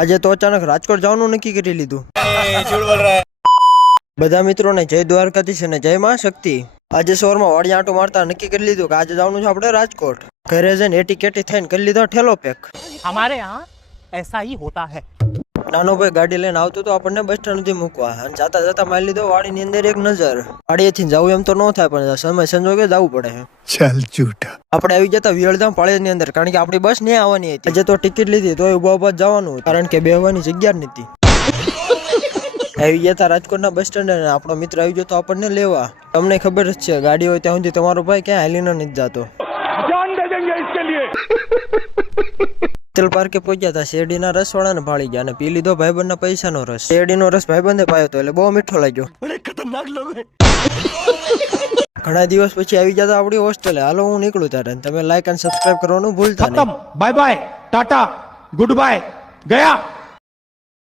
આજે તો અચાનક રાજકોટ જવાનું નક્કી કરી લીધું. બધા મિત્રોને જય દ્વારકાધીશ અને જય માં શક્તિ. આજે સવારમાં વાડી આંટો મારતા નક્કી કરી લીધું કે આજે જવાનું છે આપણે રાજકોટ. ઘરે જઈને એટી કેટી થઈને કરી લીધો ઠેલો પેક. हमारे यहाँ ऐसा ही होता है. નાનો ભાઈ ગાડી લઈને આવતો તો આપણને બસ સ્ટેન્ડ સુધી મૂકવા અને જાતા જતા મારી લીધો વાડીની અંદર એક નજર. વાડીએથી જવું એમ તો ન થાય પણ સમય સંજોગે જવું પડે. ચાલ જૂઠા. આપણે આવી જતા વિયળધામ પાળિયાદની અંદર કારણ કે આપણી બસ નહીં આવવાની હતી. આજે તો ટિકિટ લીધી તો ઉભા ઉભા જવાનું કારણ કે બેહવાની જગ્યા જ નથી. આવી જતા રાજકોટના બસ સ્ટેન્ડ અને આપણો મિત્ર આવી જતો આપણને લેવા. તમને ખબર જ છે ગાડી હોય ત્યાં સુધી તમારો ભાઈ ક્યાં હાલીને નથી જતો. તેલ પાર્કે પહોંચ્યા હતા. શેરડીના રસ વાળાને ભાળી ગયા અને પી લીધો ભાઈબંધના પૈસાનો રસ. શેરડીનો રસ ભાઈબંધે પાયો હતો એટલે બહુ મીઠો લાગ્યો. ઘણા દિવસ પછી આવી જતા આપણી હોસ્ટેલે. હાલો હું નીકળું ત્યારે તમે લાઈક અને સબસ્ક્રાઇબ કરવાનું ભૂલતા નહીં. Bye bye tata goodbye गया.